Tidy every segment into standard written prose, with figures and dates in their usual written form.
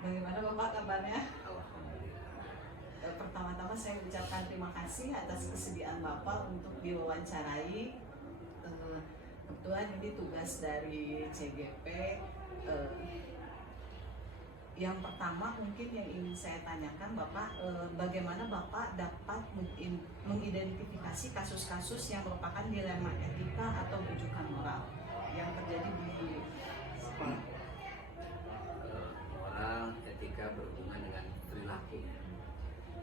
Bagaimana Bapak kabarnya? Pertama-tama saya ucapkan terima kasih atas kesediaan Bapak untuk diwawancarai. Kebetulan ini tugas dari CGP. Yang pertama mungkin yang ingin saya tanyakan Bapak, bagaimana Bapak dapat mengidentifikasi kasus-kasus yang merupakan dilema etika atau rujukan moral yang terjadi di sekolah? Moral, etika berhubungan dengan perilaku.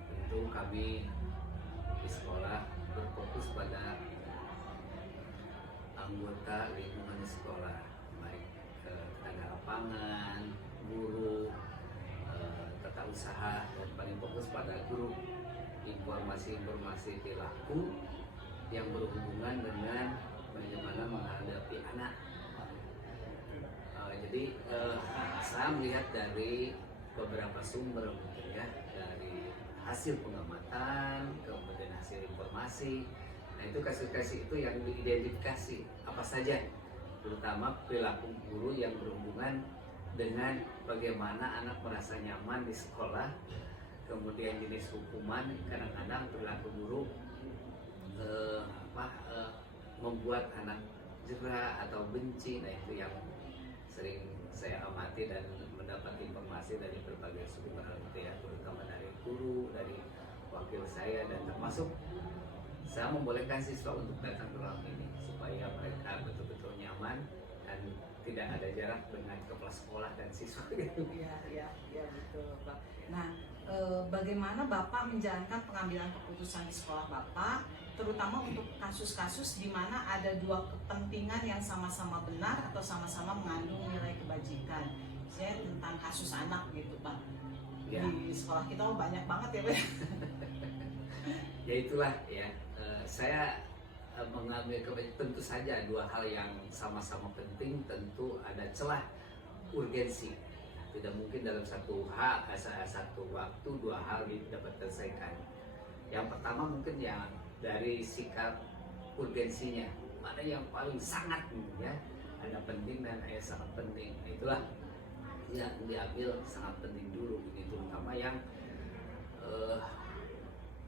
Tentu kami di sekolah berfokus pada anggota lingkungan sekolah, baik tenaga lapangan, guru, tata usaha, dan paling fokus pada grup informasi-informasi perilaku yang berhubungan dengan bagaimana menghadapi anak. Jadi saya melihat dari beberapa sumber mungkin ya, dari hasil pengamatan, kemudian hasil informasi. Nah itu kasus-kasus itu yang diidentifikasi apa saja, terutama perilaku guru yang berhubungan dengan bagaimana anak merasa nyaman di sekolah, kemudian jenis hukuman, kadang-kadang perilaku guru membuat anak jera atau benci. Nah itu yang sering saya amati dan mendapat informasi dari berbagai sumber gitu ya, terutama dari guru, dari wakil saya, dan termasuk saya membolehkan siswa untuk datang ke ruang ini supaya mereka betul-betul nyaman dan tidak ada jarak dengan kepala sekolah dan siswa gitu. Iya betul Pak. Nah, bagaimana Bapak menjalankan pengambilan keputusan di sekolah Bapak, terutama untuk kasus-kasus di mana ada dua kepentingan yang sama-sama benar atau sama-sama mengandung nilai kebajikan. Saya tentang kasus anak gitu Pak. Ya. Di sekolah kita banyak banget ya Pak. Ya itulah ya, saya mengambil tentu saja dua hal yang sama-sama penting. Tentu ada celah urgensi, tidak mungkin dalam satu waktu dua hal dapat terselesaikan. Yang pertama mungkin yang dari sikap urgensinya, mana yang paling sangat ya, ada penting dan ada sangat penting. Nah, itulah yang diambil sangat penting dulu, ini terutama yang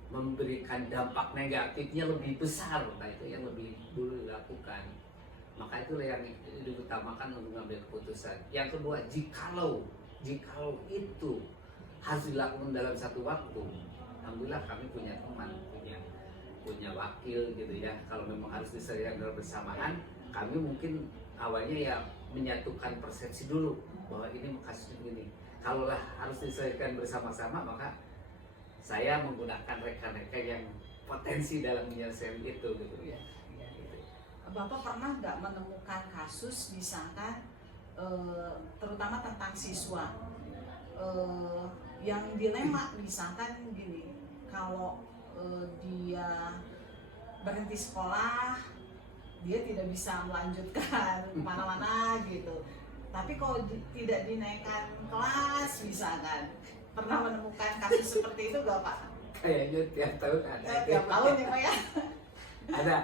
memberikan dampak negatifnya lebih besar. Nah itu yang lebih dulu dilakukan. Maka itulah yang diutamakan untuk mengambil keputusan. Yang kedua, jikalau itu harus dilakukan dalam satu waktu, alhamdulillah kami punya teman, punya wakil gitu ya. Kalau memang harus diselesaikan dalam bersamaan, kami mungkin awalnya ya menyatukan persepsi dulu bahwa ini kasus ini. Kalau harus diselesaikan bersama-sama, maka saya menggunakan rekan-rekan yang potensi dalam menyelesaikan itu gitu ya. Bapak pernah nggak menemukan kasus misalkan terutama tentang siswa yang dilema, misalkan gini, kalau dia berhenti sekolah dia tidak bisa melanjutkan kemana-mana gitu, tapi kalau tidak dinaikkan kelas misalkan, pernah menemukan kasus seperti itu gak Pak? Kayaknya tiap tahun ada. Tiap tahun ya Pak ya? Ada.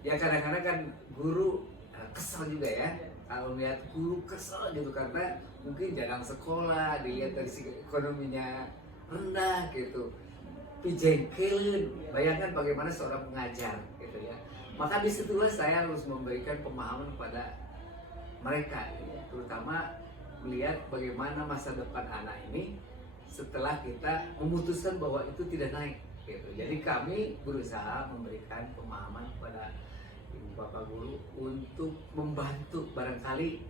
Ya kadang-kadang kan guru kesel juga ya. Kalau melihat guru kesel gitu karena mungkin jarang sekolah, dilihat dari segi ekonominya rendah gitu. Dijengkelin. Bayangkan bagaimana seorang pengajar gitu ya. Maka disitulah saya harus memberikan pemahaman kepada mereka, terutama melihat bagaimana masa depan anak ini setelah kita memutuskan bahwa itu tidak naik gitu. Jadi kami berusaha memberikan pemahaman kepada ibu bapak guru untuk membantu, barangkali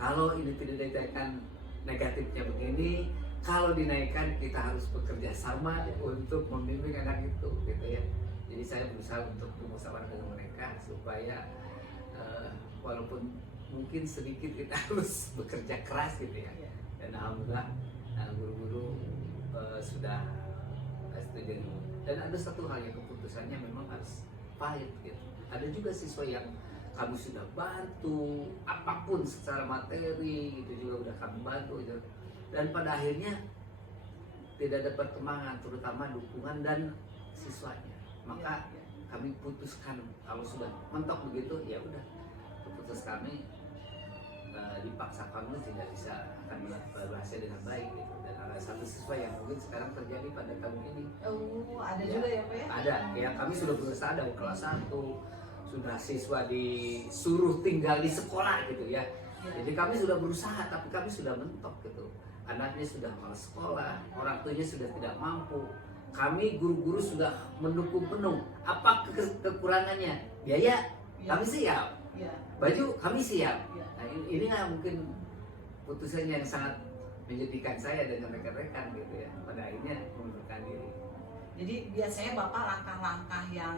kalau ini tidak dinaikkan negatifnya begini, kalau dinaikkan kita harus bekerja sama untuk membimbing anak itu gitu ya. Jadi saya berusaha untuk bermusyawarah dengan mereka supaya walaupun mungkin sedikit kita harus bekerja keras gitu ya. Dan alhamdulillah guru-guru sudah setuju. Dan ada satu hal yang keputusannya memang harus pahit gitu. Ada juga siswa yang kami sudah bantu apapun secara materi itu juga udah kami bantu gitu. Dan pada akhirnya tidak ada perkembangan, terutama dukungan dan siswanya. Maka kami putuskan kalau sudah mentok begitu ya udah, keputus kami dipaksakan tidak bisa akan berhasil dengan baik gitu. Dan ada satu siswa yang mungkin sekarang terjadi pada tahun ini. Oh, ada Ya, juga ya Pak ya? ada, ya kami sudah berusaha dari kelas 1 sudah siswa disuruh tinggal di sekolah gitu ya. Jadi kami sudah berusaha tapi kami sudah mentok gitu. Anaknya sudah malas sekolah, orang tuanya sudah tidak mampu. Kami guru-guru sudah mendukung penuh. Apa kekurangannya? Biaya kami siap. Ya. Baju kami siap. Ya. Nah ini nggak mungkin putusan yang sangat menyedihkan saya dengan rekan-rekan gitu ya. Pada akhirnya mengundurkan diri. Jadi biasanya Bapak langkah-langkah yang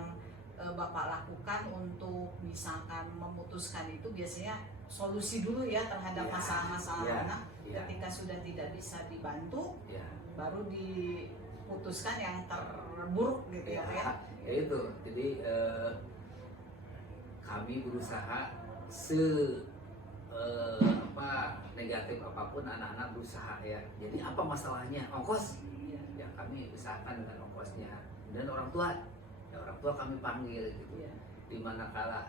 Bapak lakukan untuk misalkan memutuskan itu biasanya solusi dulu ya terhadap Ya, masalah-masalah ya, anak. ya. Ketika sudah tidak bisa dibantu, Ya. baru diputuskan yang terburuk gitu ya Pak ya. Ya itu. Jadi kami berusaha negatif apapun anak-anak berusaha ya. Jadi apa masalahnya? Ongkos. Ya kami usahakan dengan ongkosnya. Dan orang tua kami panggil gitu. Iya. Di manakala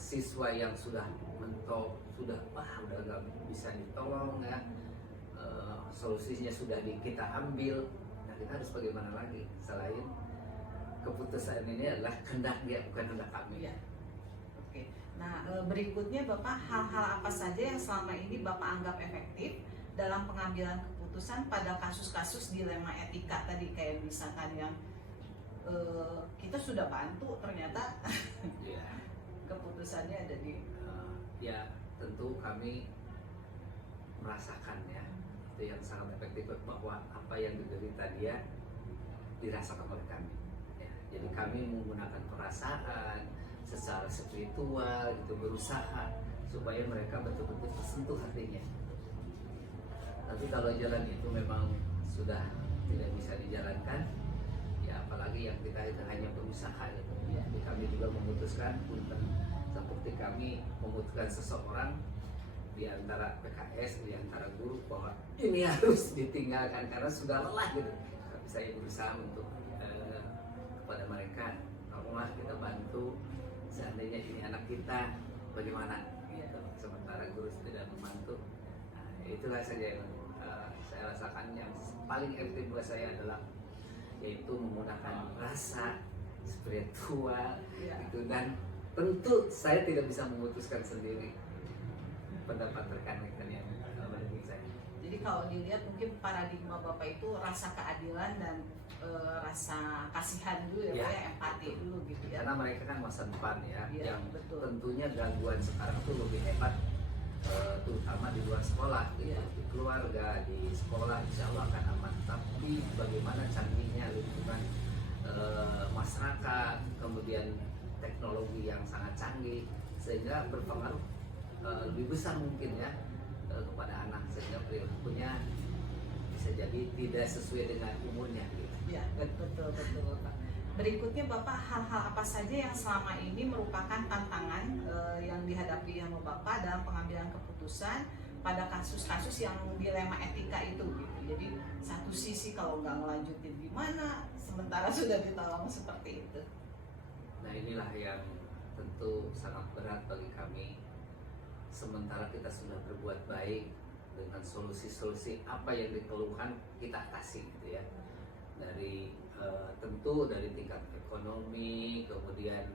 siswa yang sudah mentok, sudah nggak bisa ditolong ya, solusinya sudah kita ambil. Nah kita harus bagaimana lagi selain keputusan ini adalah kehendak dia, bukan kehendak kami. Iya. Oke. Nah, berikutnya Bapak, hal-hal apa saja yang selama ini Bapak anggap efektif dalam pengambilan keputusan pada kasus-kasus dilema etika tadi, kayak misalkan yang kita sudah bantu ternyata Ya. keputusannya ada di Ya tentu kami merasakan ya itu yang sangat efektif bahwa apa yang diderita dia dirasakan oleh kami. Ya, jadi kami menggunakan perasaan secara spiritual itu berusaha supaya mereka betul-betul tersentuh hatinya. Tapi kalau jalan itu memang sudah tidak bisa dijalankan, ya apalagi yang kita itu hanya berusaha gitu. Jadi kami juga memutuskan seperti kami memutuskan seseorang di antara PKS, di antara guru bahwa ini harus ditinggalkan karena sudah lelah gitu. Tapi saya berusaha untuk kepada mereka, tolonglah kita bantu. Seandainya ini anak kita, bagaimana? Gitu. Sementara guru tidak membantu. Nah, itulah saja yang saya rasakan yang paling efektif buat saya adalah yaitu menggunakan rasa spiritual gitu. Dan tentu saya tidak bisa memutuskan sendiri pendapat rekan-rekan yang mendukung saya. Jadi kalau dilihat mungkin paradigma Bapak itu rasa keadilan dan rasa kasihan dulu ya, Ya, Pak ya, empati dulu gitu ya. Karena mereka kan masa depan ya, Iya, yang betul. tentunya gangguan sekarang tuh lebih hebat, terutama di luar sekolah gitu. Iya. Di keluarga, di sekolah insya Allah akan aman, tapi bagaimana canggihnya lingkungan masyarakat, kemudian teknologi yang sangat canggih sehingga berpengaruh lebih besar mungkin ya kepada anak, sehingga perilakunya bisa jadi tidak sesuai dengan umurnya gitu. Ya, betul Bapak. Berikutnya Bapak, hal-hal apa saja yang selama ini merupakan tantangan yang dihadapi sama Bapak dalam pengambilan keputusan pada kasus-kasus yang dilema etika itu gitu. Jadi satu sisi kalau nggak ngelanjutin gimana, sementara sudah ditolong seperti itu. Nah inilah yang tentu sangat berat bagi kami. Sementara kita sudah berbuat baik dengan solusi-solusi apa yang dikeluhkan kita atasi gitu ya. Dari tentu dari tingkat ekonomi, kemudian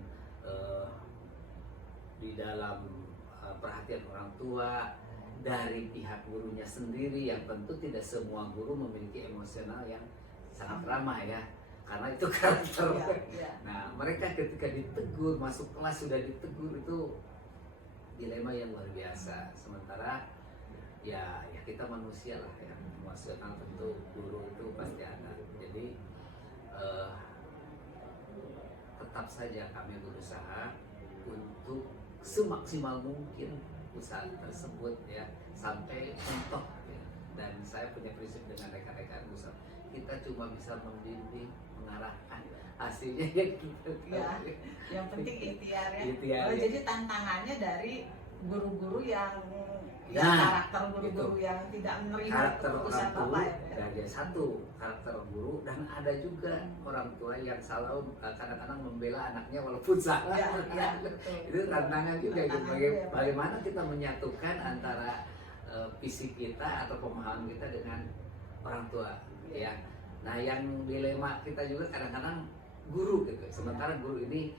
di dalam perhatian orang tua, dari pihak gurunya sendiri yang tentu tidak semua guru memiliki emosional yang sangat ramah ya, karena itu karakter. Ya. Nah mereka ketika ditegur, masuk kelas sudah ditegur, itu dilema yang luar biasa. Sementara ya kita manusia lah ya, emosional tentu guru itu pasti ada. Jadi tetap saja kami berusaha untuk semaksimal mungkin usaha tersebut ya sampai mentok ya. dan saya punya prinsip dengan rekan-rekan usaha, kita cuma bisa membimbing, mengarahkan, hasilnya ya kita Ya, yang penting ikhtiar ya. Ikhtiar, Oh, ya. jadi tantangannya dari guru-guru yang Nah, karakter guru-guru gitu. yang tidak menerima Karakter keputusan orang tua Bapak ya. dan dia satu karakter guru, dan ada juga orang tua yang selalu kadang-kadang membela anaknya walaupun salah. Ya, betul. Itu tantangan juga gitu. Tantangan juga ya, Pak. Bagaimana kita menyatukan antara fisik kita atau pemahaman kita dengan orang tua ya. Nah, yang dilema kita juga kadang-kadang guru gitu. Sementara guru ini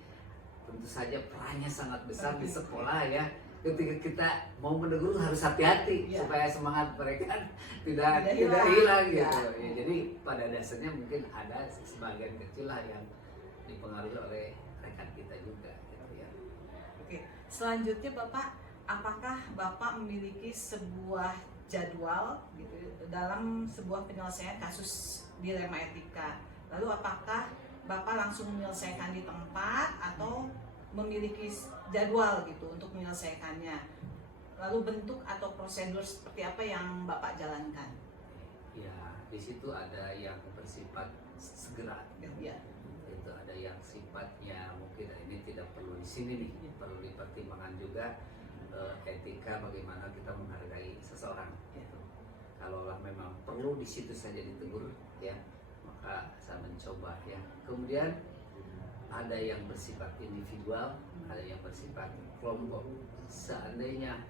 tentu saja perannya sangat besar di sekolah ya. Ketika kita mau menegur harus hati-hati Ya. supaya semangat mereka Tidak tidak hilang. hilang gitu. Ya. Ya, jadi pada dasarnya mungkin ada sebagian kecil lah yang dipengaruhi oleh rekan kita juga gitu ya. Oke, selanjutnya Bapak, apakah Bapak memiliki sebuah jadwal gitu dalam sebuah penyelesaian kasus dilema etika? Lalu apakah Bapak langsung menyelesaikan di tempat atau memiliki jadwal gitu untuk menyelesaikannya? Lalu bentuk atau prosedur seperti apa yang Bapak jalankan? Ya, di situ ada yang bersifat segera. Ya. Itu ada yang sifatnya mungkin ini tidak perlu di sini nih, perlu dipertimbangkan juga etika bagaimana kita menghargai seseorang. Gitu. Kalau memang perlu di situ saja ditegur, ya maka saya mencoba ya. Kemudian ada yang bersifat individual, ada yang bersifat kelompok. Seandainya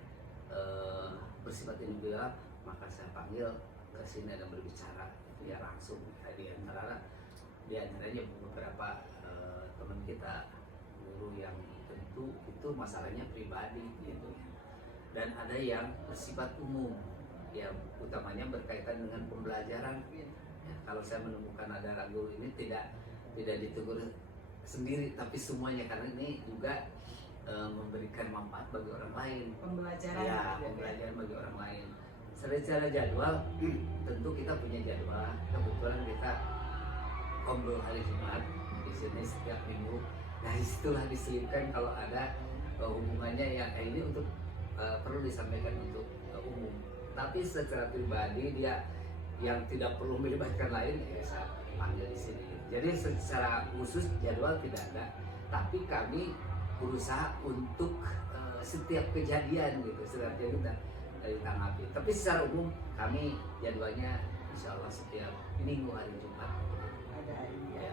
bersifat individual, maka saya panggil ke sini dan berbicara ya langsung. Di antaranya beberapa teman kita guru yang tentu itu masalahnya pribadi gitu ya. Dan ada yang bersifat umum, ya utamanya berkaitan dengan pembelajaran. Ya, kalau saya menemukan ada guru ini tidak ditegur sendiri, tapi semuanya, karena ini juga memberikan manfaat bagi orang lain. Pembelajaran. Ya, pembelajaran bagi orang lain. Secara jadwal, tentu kita punya jadwal. Kebetulan kita ngobrol hari Jumat di sini setiap minggu. Nah, disitulah diselipkan kalau ada hubungannya yang ini untuk perlu disampaikan untuk umum. Tapi secara pribadi dia yang tidak perlu melibatkan lain, ya saya panggil di sini. Jadi secara khusus jadwal tidak ada, tapi kami berusaha untuk setiap kejadian gitu, setiap kejadian ditanggapi. Tapi secara umum kami jadwalnya insya Allah setiap minggu hari Jumat. Ada ya.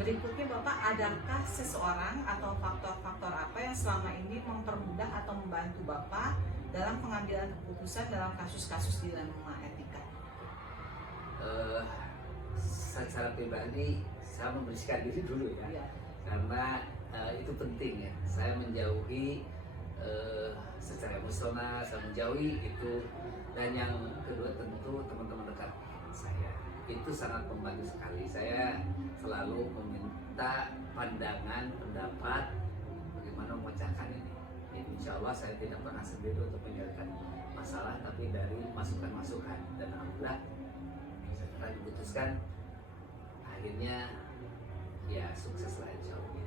Berikutnya Bapak, adakah seseorang atau faktor-faktor apa yang selama ini mempermudah atau membantu Bapak dalam pengambilan keputusan dalam kasus-kasus dilema etika? Secara pribadi saya membersihkan diri dulu ya. Karena itu penting ya. Saya menjauhi secara emosional, saya menjauhi itu. Dan yang kedua tentu teman-teman dekat saya itu sangat membantu sekali. Saya selalu meminta pandangan, pendapat bagaimana memecahkan ini. Insya Allah saya tidak pernah sendiri untuk menyelesaikan masalah, tapi dari masukan-masukan. Dan alhamdulillah setelah diputuskan akhirnya ya sukses lah insya Allah.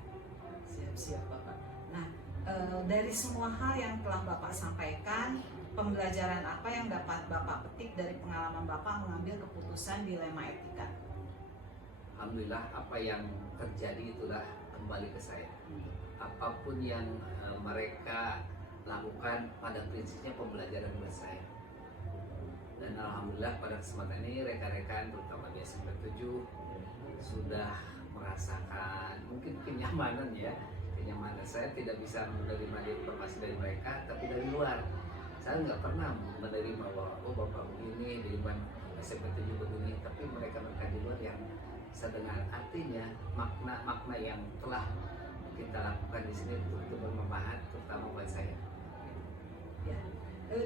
Siap Bapak. Nah, dari semua hal yang telah Bapak sampaikan, pembelajaran apa yang dapat Bapak petik dari pengalaman Bapak mengambil keputusan dilema etika? Alhamdulillah apa yang terjadi itulah kembali ke saya. Apapun yang mereka lakukan pada prinsipnya pembelajaran buat saya. Dan alhamdulillah pada kesempatan ini rekan-rekan terutama di SMP 7 sudah merasakan mungkin kenyamanan ya. Kenyamanan saya tidak bisa menerima informasi dari mereka, tapi dari luar. Saya nggak pernah menerima bahwa bapak begini di SMP 7 begini, tapi mereka di luar yang sedengar, artinya makna yang telah kita lakukan di sini untuk bermanfaat terutama buat saya. Ya.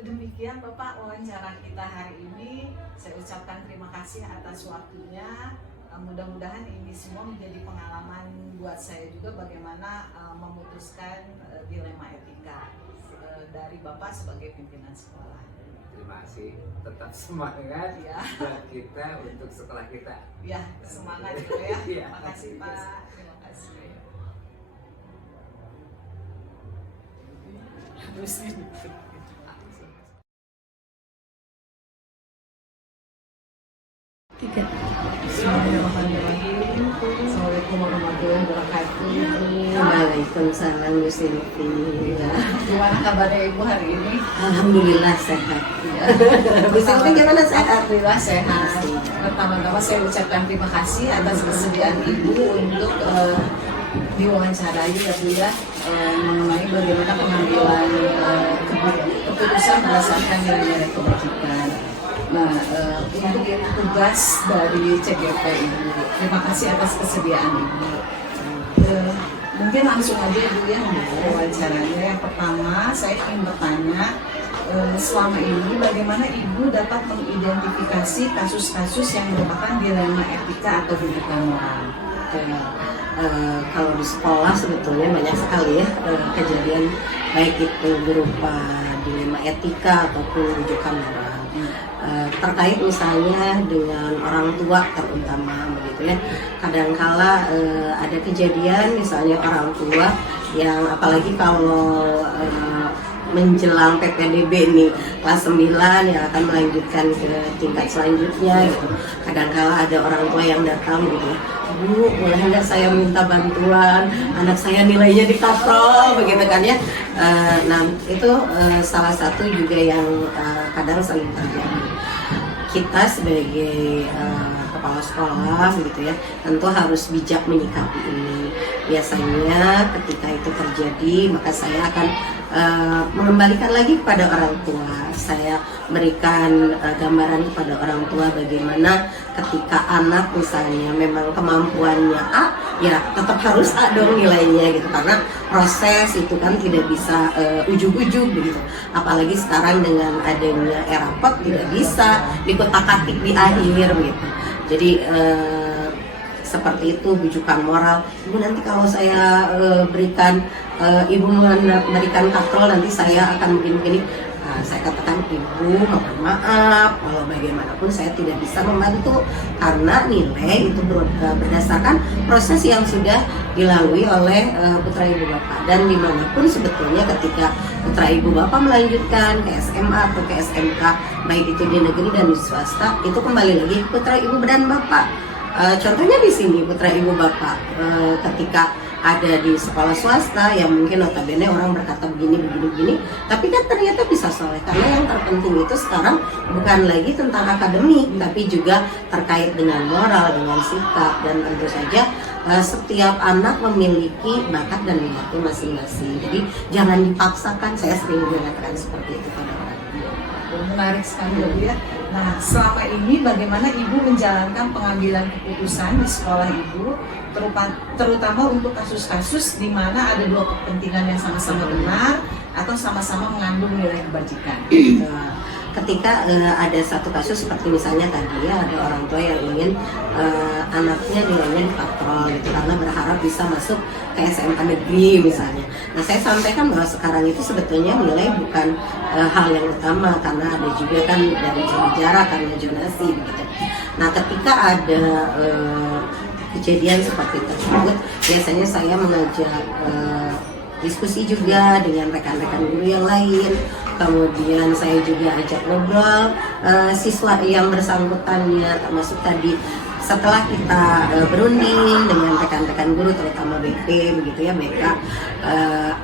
Demikian Bapak wawancara kita hari ini. Saya ucapkan terima kasih atas waktunya. Mudah-mudahan ini semua menjadi pengalaman buat saya juga bagaimana memutuskan dilema etika dari Bapak sebagai pimpinan sekolah. Terima kasih, tetap semangat Ya. buat kita untuk sekolah kita. Ya, semangat ya. Iya. Terima kasih Pak. Terima kasih. Terus Tiga. Bismillahirrahmanirrahim. Assalamualaikum warahmatullahi wabarakatuh. Waalaikumsalam Bu Silvi. Gimana kabarnya Ibu hari ini? Alhamdulillah sehat. Bu Silvi gimana sehat? Alhamdulillah sehat. Pertama-tama saya ucapkan terima kasih atas kesediaan Ibu untuk diwawancarai ya Bu ya, mengenai bagaimana pengambilan keputusan berdasarkan nilai-nilai kebajikan. Nah, untuk tugas dari CGP Ibu, terima kasih atas kesediaan Ibu. Mungkin langsung aja Ibu ya wawancaranya. Yang pertama saya ingin bertanya, selama ini bagaimana Ibu dapat mengidentifikasi kasus-kasus yang merupakan dilema etika atau bujukan moral? Kalau di sekolah sebetulnya banyak sekali ya kejadian, baik itu berupa dilema etika ataupun rujukan moral. Terkait misalnya dengan orang tua terutama begitu ya, kadangkala ada kejadian misalnya orang tua yang apalagi kalau menjelang PPDB nih kelas 9 yang akan melanjutkan ke tingkat selanjutnya gitu. Kadangkala ada orang tua yang datang gitu, Bu, boleh nggak saya minta bantuan, anak saya nilainya dikatrol begitu kan ya. Nah itu salah satu juga yang kadang sering terjadi. Kita sebagai kepala sekolah gitu ya, tentu harus bijak menyikapi ini. Biasanya ketika itu terjadi, maka saya akan mengembalikan lagi kepada orang tua. Saya berikan gambaran kepada orang tua bagaimana ketika anak misalnya memang kemampuannya A, ya tetap harus A dong nilainya gitu, karena proses itu kan tidak bisa ujug-ujug begitu. Apalagi sekarang dengan adanya rapot tidak bisa dikutak-atik di akhir begitu. Jadi seperti itu bujukan moral. Ibu nanti kalau saya berikan, ibu memberikan katrol, nanti saya akan begini-begini. Saya katakan, Ibu mohon maaf kalau bagaimanapun saya tidak bisa membantu, karena nilai itu berdasarkan proses yang sudah dilalui oleh putra ibu bapak. Dan dimanapun sebetulnya ketika putra ibu bapak melanjutkan ke SMA atau ke SMK, baik itu di negeri dan di swasta, itu kembali lagi ke putra ibu dan bapak. Contohnya di sini putra ibu bapak ketika ada di sekolah swasta yang mungkin notabene orang berkata begini, tapi kan ternyata bisa soleh, karena yang terpenting itu sekarang bukan lagi tentang akademik, tapi juga terkait dengan moral, dengan sikap, dan tentu saja setiap anak memiliki bakat dan minatnya masing-masing. Jadi jangan dipaksakan, saya sering mengatakan seperti itu pada orang. Menarik sekali ya. Nah, selama ini bagaimana Ibu menjalankan pengambilan keputusan di sekolah Ibu, terutama untuk kasus-kasus di mana ada dua kepentingan yang sama-sama benar atau sama-sama mengandung nilai kebajikan? Ketika ada satu kasus seperti misalnya tadi ya, ada orang tua yang ingin anaknya nilainya dikatrol gitu, karena berharap bisa masuk ke SMA negeri misalnya. Nah, saya sampaikan bahwa sekarang itu sebetulnya nilai bukan hal yang utama, karena ada juga kan dari jarak karena zonasi begitu. Nah, ketika ada kejadian seperti tersebut, biasanya saya mengajak diskusi juga dengan rekan-rekan guru yang lain. Kemudian saya juga ajak ngobrol siswa yang bersangkutannya, termasuk tadi setelah kita berunding dengan rekan-rekan guru, terutama BP begitu ya, BK,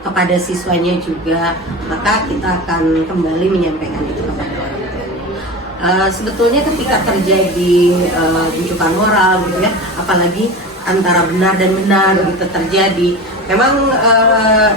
kepada siswanya juga, maka kita akan kembali menyampaikan itu kepada orang tuanya. Sebetulnya ketika terjadi bujukan moral gitu ya, apalagi antara benar dan benar gitu terjadi, memang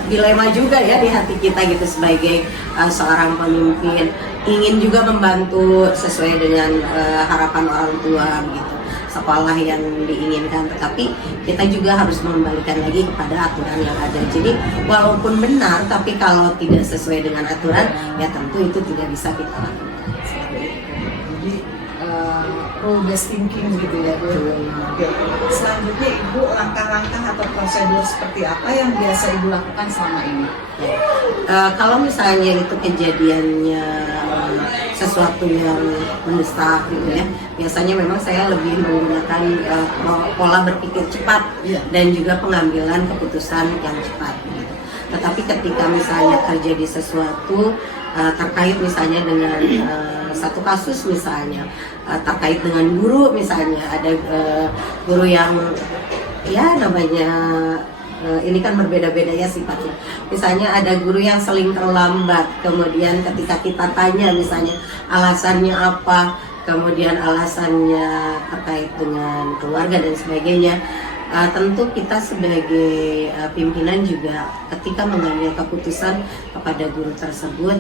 dilema juga ya di hati kita gitu sebagai seorang pemimpin, ingin juga membantu sesuai dengan harapan orang tua gitu, sekolah yang diinginkan, tetapi kita juga harus mengembalikan lagi kepada aturan yang ada. Jadi walaupun benar, tapi kalau tidak sesuai dengan aturan, ya tentu itu tidak bisa kita lakukan. Jadi rule based thinking gitu ya Bu. Oke. Selanjutnya Ibu, langkah-langkah atau prosedur seperti apa yang biasa Ibu lakukan selama ini? Kalau misalnya itu kejadiannya sesuatu yang mendesak gitu ya, biasanya memang saya lebih menggunakan pola berpikir cepat dan juga pengambilan keputusan yang cepat gitu. Tetapi ketika misalnya terjadi sesuatu terkait misalnya dengan satu kasus misalnya terkait dengan guru, misalnya ada guru yang ya namanya ini kan berbeda-beda ya sifatnya. Misalnya ada guru yang sering terlambat, kemudian ketika kita tanya misalnya alasannya apa, kemudian alasannya terkait dengan keluarga dan sebagainya, tentu kita sebagai pimpinan juga ketika mengambil keputusan kepada guru tersebut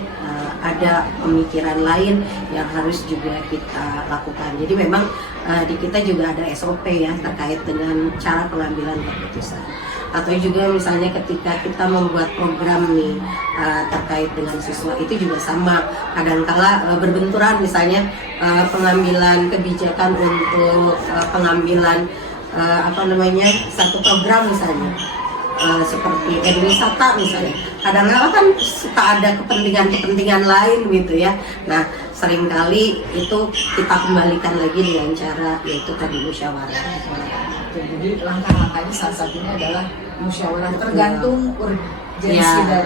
ada pemikiran lain yang harus juga kita lakukan. Jadi memang di kita juga ada SOP ya terkait dengan cara pengambilan keputusan. Atau juga misalnya ketika kita membuat program nih terkait dengan siswa itu juga sama, kadangkala berbenturan misalnya pengambilan kebijakan untuk pengambilan satu program misalnya seperti edwisata misalnya, kadang-kadang kan suka ada kepentingan lain gitu ya. Nah seringkali itu kita kembalikan lagi dengan cara yaitu tadi musyawarah. Jadi langkah-langkahnya salah satunya adalah musyawarah, tergantung urgensi Ya,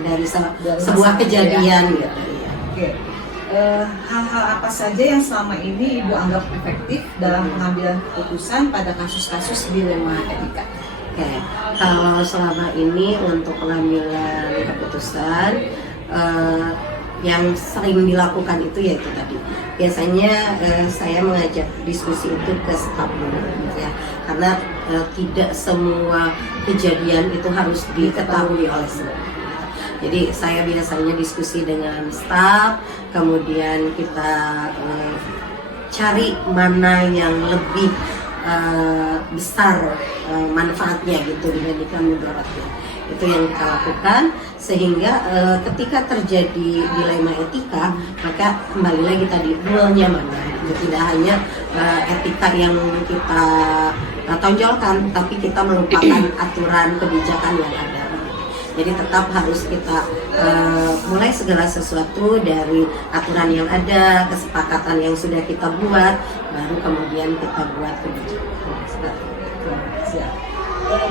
dari sebuah kejadian gitu ya. Oke. Hal-hal apa saja yang selama ini Ibu anggap efektif dalam pengambilan keputusan pada kasus-kasus dilema etika? Oke, kalau selama ini untuk pengambilan keputusan yang sering dilakukan itu yaitu tadi biasanya saya mengajak diskusi itu ke staf dulu ya, karena tidak semua kejadian itu harus diketahui oleh semua. Jadi saya biasanya diskusi dengan staf, kemudian kita cari mana yang lebih besar manfaatnya gitu dibandingkan mudaratnya. Itu yang kita lakukan sehingga ketika terjadi dilema etika, maka kembali lagi tadi rule-nya mana. Tidak hanya etika yang kita tonjolkan, tapi kita melupakan aturan kebijakan yang ada. Jadi tetap harus kita mulai segala sesuatu dari aturan yang ada, kesepakatan yang sudah kita buat, baru kemudian kita buat kebijakan. Siap.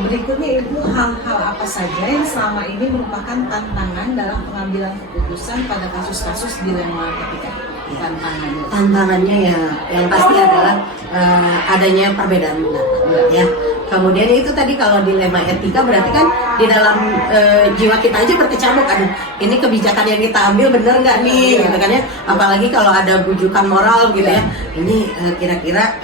Berikutnya Ibu, hal-hal apa saja yang selama ini merupakan tantangan dalam pengambilan keputusan pada kasus-kasus dilema etika? Ya. Tantangannya. Tantangannya ya yang pasti adalah adanya perbedaan pendapat ya. Kemudian itu tadi kalau dilema etika berarti kan di dalam jiwa kita aja berkecamuk, aduh ini kebijakan yang kita ambil bener nggak nih gitu kan ya, apalagi kalau ada bujukan moral gitu ya, ini kira-kira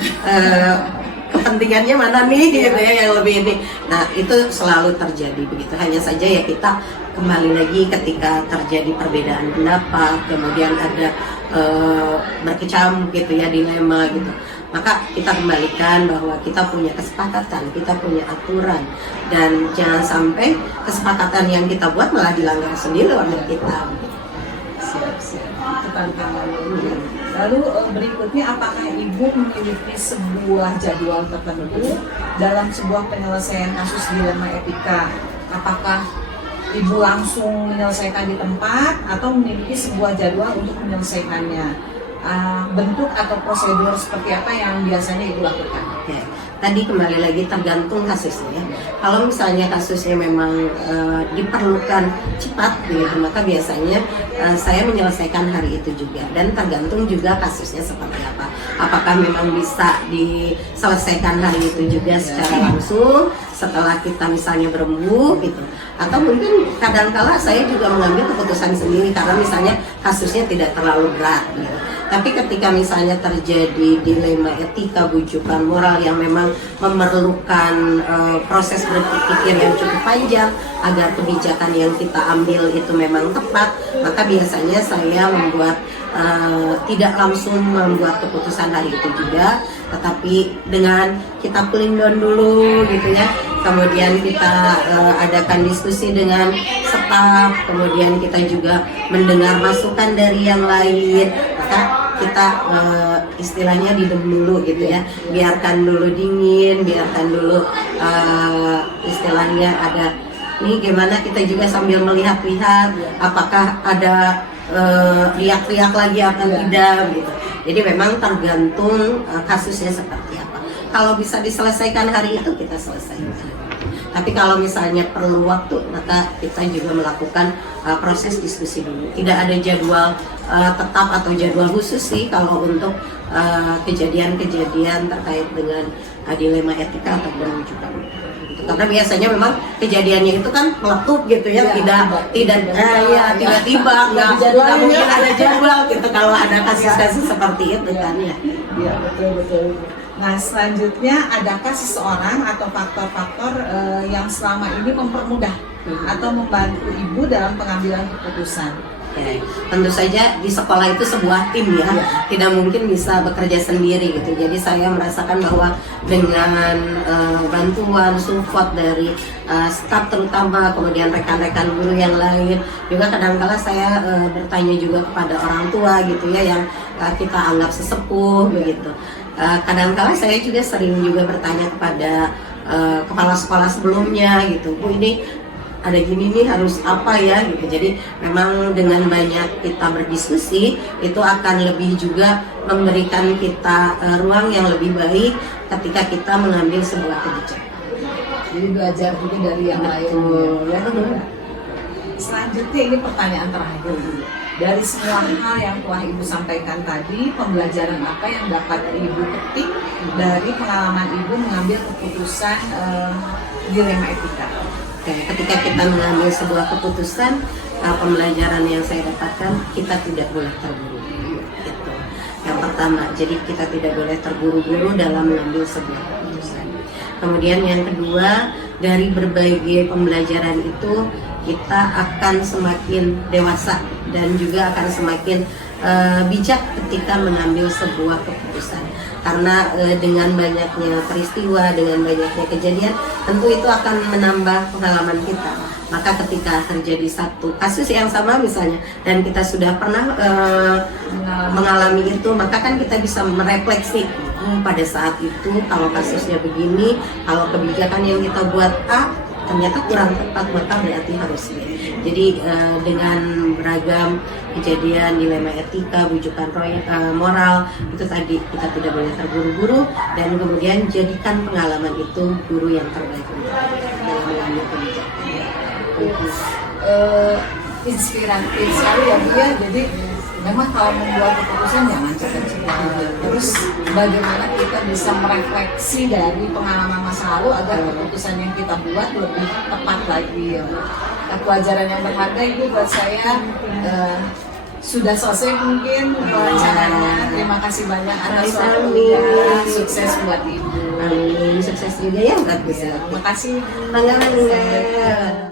kepentingannya mana nih gitu ya yang lebih ini. Nah itu selalu terjadi begitu, hanya saja ya kita kembali lagi ketika terjadi perbedaan pendapat, kemudian ada berkecamuk gitu ya, dilema gitu, maka kita kembalikan bahwa kita punya kesepakatan, kita punya aturan, dan jangan sampai kesepakatan yang kita buat malah dilanggar sendiri oleh kita. Siap. Itu tantangannya. Lalu berikutnya, apakah Ibu memiliki sebuah jadwal tertentu dalam sebuah penyelesaian kasus dilema etika? Apakah Ibu langsung menyelesaikan di tempat atau memiliki sebuah jadwal untuk menyelesaikannya? Bentuk atau prosedur seperti apa yang biasanya Ibu lakukan? Ya, tadi kembali lagi tergantung kasusnya. Kalau misalnya kasusnya memang diperlukan cepat, gitu, maka biasanya saya menyelesaikan hari itu juga. Dan tergantung juga kasusnya seperti apa. Apakah memang bisa diselesaikan hari itu juga secara langsung setelah kita misalnya berembuk gitu, atau mungkin kadangkala saya juga mengambil keputusan sendiri karena misalnya kasusnya tidak terlalu berat gitu. Tapi ketika misalnya terjadi dilema etika, bujukan moral yang memang memerlukan proses berpikir yang cukup panjang agar kebijakan yang kita ambil itu memang tepat, maka biasanya saya membuat tidak langsung membuat keputusan hari itu juga, tetapi dengan kita cooling down dulu gitu ya, kemudian kita adakan diskusi dengan staf, kemudian kita juga mendengar masukan dari yang lain, maka kita istilahnya didem dulu gitu ya, biarkan dulu dingin, biarkan dulu istilahnya ada nih gimana, kita juga sambil melihat-lihat apakah ada riak-riak lagi apa tidak gitu. Jadi memang tergantung kasusnya seperti apa. Kalau bisa diselesaikan hari itu kita selesaikan. Tapi kalau misalnya perlu waktu, maka kita juga melakukan proses diskusi dulu. Tidak ada jadwal tetap atau jadwal khusus sih kalau untuk kejadian-kejadian terkait dengan dilema etika ataupun rujukan. Gitu. Karena biasanya memang kejadiannya itu kan meletup gitu ya, tidak tiba-tiba, nggak mungkin ada jadwal gitu kalau ada kasus-kasus seperti itu kan ya. Iya, betul. Nah, selanjutnya adakah seseorang atau faktor-faktor yang selama ini mempermudah atau membantu ibu dalam pengambilan keputusan? Oke, tentu saja di sekolah itu sebuah tim ya, tidak mungkin bisa bekerja sendiri gitu. Jadi saya merasakan bahwa dengan bantuan support dari staf terutama, kemudian rekan-rekan guru yang lain, juga kadang-kala saya bertanya juga kepada orang tua gitu ya, yang kita anggap sesepuh begitu. Kadang-kala saya juga sering juga bertanya kepada kepala sekolah sebelumnya gitu, Bu ini ada gini nih harus apa ya gitu. Jadi memang dengan banyak kita berdiskusi itu akan lebih juga memberikan kita ruang yang lebih baik ketika kita mengambil sebuah kebijakan. Jadi belajar juga dari yang lain ya. Selanjutnya ini pertanyaan terakhir dulu. Dari semua hal yang telah Ibu sampaikan tadi, pembelajaran apa yang dapat Ibu petik dari pengalaman Ibu mengambil keputusan dilema etika? Oke, ketika kita mengambil sebuah keputusan, pembelajaran yang saya dapatkan, kita tidak boleh terburu-buru. Gitu. Yang pertama, jadi kita tidak boleh terburu-buru dalam mengambil sebuah keputusan. Kemudian yang kedua, dari berbagai pembelajaran itu kita akan semakin dewasa dan juga akan semakin bijak ketika mengambil sebuah keputusan. Karena dengan banyaknya peristiwa, dengan banyaknya kejadian, tentu itu akan menambah pengalaman kita. Maka ketika terjadi satu kasus yang sama misalnya, dan kita sudah pernah mengalami itu, maka kan kita bisa merefleksi pada saat itu kalau kasusnya begini, kalau kebijakan yang kita buat A ternyata kurang tepat, maka berarti harus B. Jadi dengan beragam kejadian dilema etika, bujukan moral, itu tadi kita tidak boleh terburu-buru, dan kemudian jadikan pengalaman itu guru yang terbaik untuk kita dalam mengambil kebijakan. Inspiratif sekali ya Bu ya. Jadi memang kalau membuat keputusan jangan cepat-cepat. Terus bagaimana kita bisa merefleksi dari pengalaman masa lalu agar keputusan yang kita buat lebih tepat lagi. Nah, pelajaran yang berharga Ibu buat saya. Sudah selesai mungkin wawancaranya. Terima kasih banyak atas waktunya. Sukses buat Ibu. Amin, sukses juga ya buat bisa. Terima kasih. Bangga.